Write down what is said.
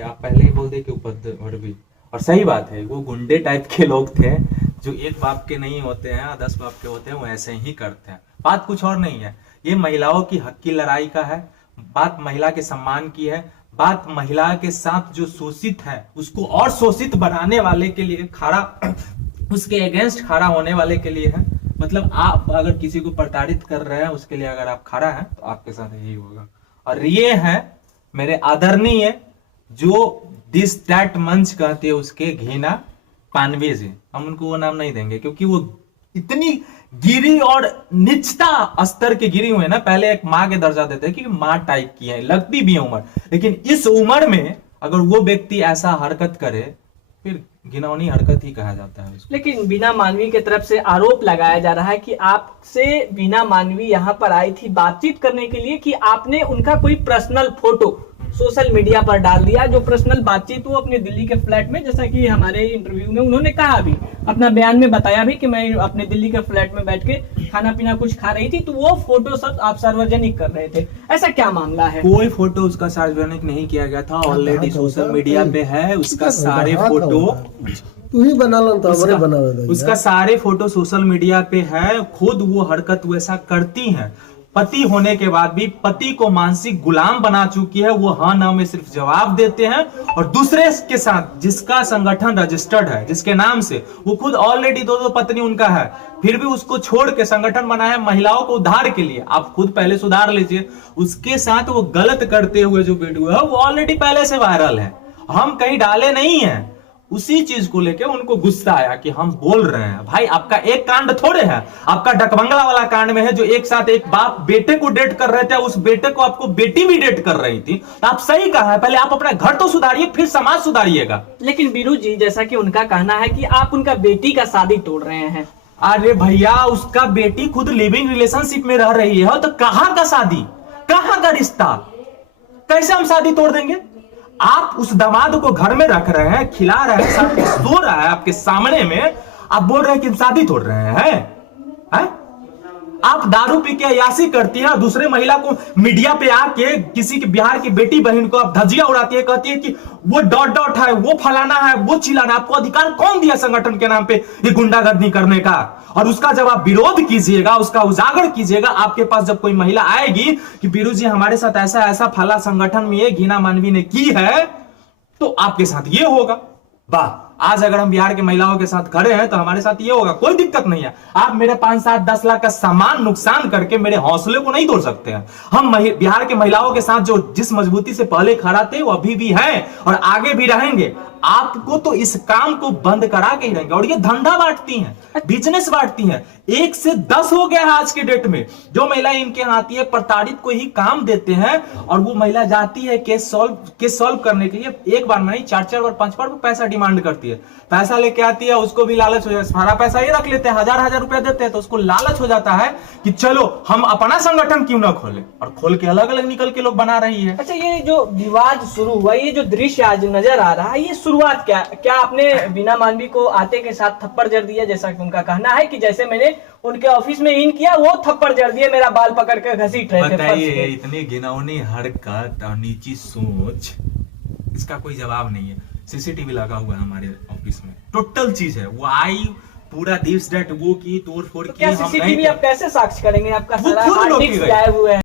आप पहले ही बोल दे कि उपद्रव भी, और सही बात है, वो गुंडे टाइप के लोग थे जो एक बाप के नहीं होते हैं, 10 बाप के होते हैं, वो ऐसे ही करते हैं। बात कुछ और नहीं है, ये महिलाओं की हक की लड़ाई का है, बात महिला के सम्मान की है, बात महिला के साथ जो शोषित है उसको और शोषित बनाने वाले के लिए खड़ा, उसके अगेंस्ट खड़ा होने वाले के लिए है। मतलब आप अगर किसी को प्रताड़ित कर रहे हैं उसके लिए अगर आप खड़ा हैं तो आपके साथ यही होगा। और ये है मेरे आदरणीय जो दिस दैट मंच कहते हैं उसके घीना पानवे जी, हम उनको वो नाम नहीं देंगे क्योंकि वो इतनी गिरी और निचता स्तर के गिरी हुए ना। पहले एक माँ के दर्जा देते हैं कि माँ टाइप की है, लगती भी है उम्र, लेकिन इस उम्र में अगर वो व्यक्ति ऐसा हरकत करे फिर घिनौनी हरकत ही कहा जाता है उसको। लेकिन बीना मानवी की तरफ से आरोप लगाया जा रहा है कि आपसे बीना मानवी यहाँ पर आई थी बातचीत करने के लिए, कि आपने उनका कोई पर्सनल फोटो सोशल मीडिया पर डाल दिया। जो पर्सनल बातचीत वो अपने दिल्ली के फ्लैट में, जैसा कि हमारे इंटरव्यू में उन्होंने कहा भी, अपना बयान में बताया भी कि मैं अपने दिल्ली के फ्लैट में बैठ के खाना पीना कुछ खा रही थी, तो वो फोटो सब आप सार्वजनिक कर रहे थे। ऐसा क्या मामला है? कोई फोटो उसका सार्वजनिक नहीं किया गया था, ऑलरेडी सोशल मीडिया पे है उसका सारे फोटो, तू ही बना उसका सारे फोटो सोशल मीडिया पे है। खुद वो हरकत वैसा करती हैं, पति होने के बाद भी पति को मानसिक गुलाम बना चुकी है। वो हाँ ना में सिर्फ जवाब देते हैं, और दूसरे के साथ जिसका संगठन रजिस्टर्ड है, जिसके नाम से वो खुद ऑलरेडी दो पत्नी उनका है, फिर भी उसको छोड़ के संगठन बनाया है महिलाओं को उद्धार के लिए। आप खुद पहले सुधार लीजिए। उसके साथ वो गलत करते हुए जो वीडियो है वो ऑलरेडी पहले से वायरल है, हम कहीं डाले नहीं है। उसी चीज को लेके उनको गुस्सा आया कि हम बोल रहे हैं। भाई आपका एक कांड थोड़े है, आपका डकबंगला वाला कांड में है जो एक साथ एक बाप बेटे को डेट कर रहे थे, उस बेटे को आपको बेटी भी डेट कर रही थी। तो आप सही कहा है, पहले आप अपना घर तो सुधारिए फिर समाज सुधारिएगा। लेकिन बीरू जी, जैसा कि उनका कहना है कि आप उनका बेटी का शादी तोड़ रहे हैं। अरे भैया, उसका बेटी खुद लिविंग रिलेशनशिप में रह रही है, तो कहां का शादी, कहां का रिश्ता, कैसे हम शादी तोड़ देंगे? आप उस दामाद को घर में रख रहे हैं, खिला रहे हैं, साथ में सो रहा है आपके सामने में, आप बोल रहे हैं कि हम शादी तोड़ रहे हैं, हैं? आप दारू पी के अयाशी करती है, दूसरे महिला को मीडिया पे आके किसी के बिहार की बेटी बहन को आप धज्जियां उड़ाती है, कहती है कि वो डॉट है, वो फलाना है, वो चिल्लाना। आपको अधिकार कौन दिया संगठन के नाम पे ये गुंडागर्दी करने का? और उसका जब आप विरोध कीजिएगा, उसका उजागर कीजिएगा, आपके पास जब कोई महिला आएगी कि बीरू जी हमारे साथ ऐसा ऐसा फला संगठन में ये घीना मानवी ने की है, तो आपके साथ ये होगा। वाह, आज अगर हम बिहार के महिलाओं के साथ खड़े हैं तो हमारे साथ ये होगा, कोई दिक्कत नहीं है। आप मेरे 5, 7, 10 लाख का सामान नुकसान करके मेरे हौसले को नहीं तोड़ सकते हैं। हम बिहार के महिलाओं के साथ जो जिस मजबूती से पहले खड़ा थे वो अभी भी हैं और आगे भी रहेंगे। आपको तो इस काम को बंद करा के ही रहेंगे। और ये धंधा बांटती हैं, बिजनेस बांटती हैं, 1 से 10 हो गया है आज के डेट में। जो महिला इनके यहाँ आती है, प्रताड़ित को ही काम देते हैं, और वो महिला जाती है केस सॉल्व करने के लिए, एक बार नहीं 4 बार 5 बार पैसा डिमांड करती है। पैसा लेके आती है, उसको भी लालच हो जाता है, सारा पैसा ये रख लेते हैं, 1000 रुपया देते हैं, तो उसको लालच हो जाता है कि चलो हम अपना संगठन क्यों ना खोले, और खोल के अलग अलग निकल के लोग बना रही है। अच्छा, ये जो विवाद शुरू हुआ, ये जो दृश्य आज नजर आ रहा है, ये शुरुआत क्या आपने बीना मानवी को आते के साथ थप्पड़ जड़ दिया, जैसा कि उनका कहना है कि जैसे मैंने उनके ऑफिस में इन किया वो थप्पड़ जड़ दिए, मेरा बाल पकड़ कर घसीट रहे थे। बताइए, इतनी घिनौनी हरकत और नीची सोच, इसका कोई जवाब नहीं है। सीसीटीवी लगा हुआ है हमारे ऑफिस में, टोटल चीज है। वो आई पूरा दिस डेट वो की तोड़ फोड़ की, क्या सीसीटीवी आप कैसे साक्ष्य करेंगे? आपका सारा खुद लोग गायब हुआ है।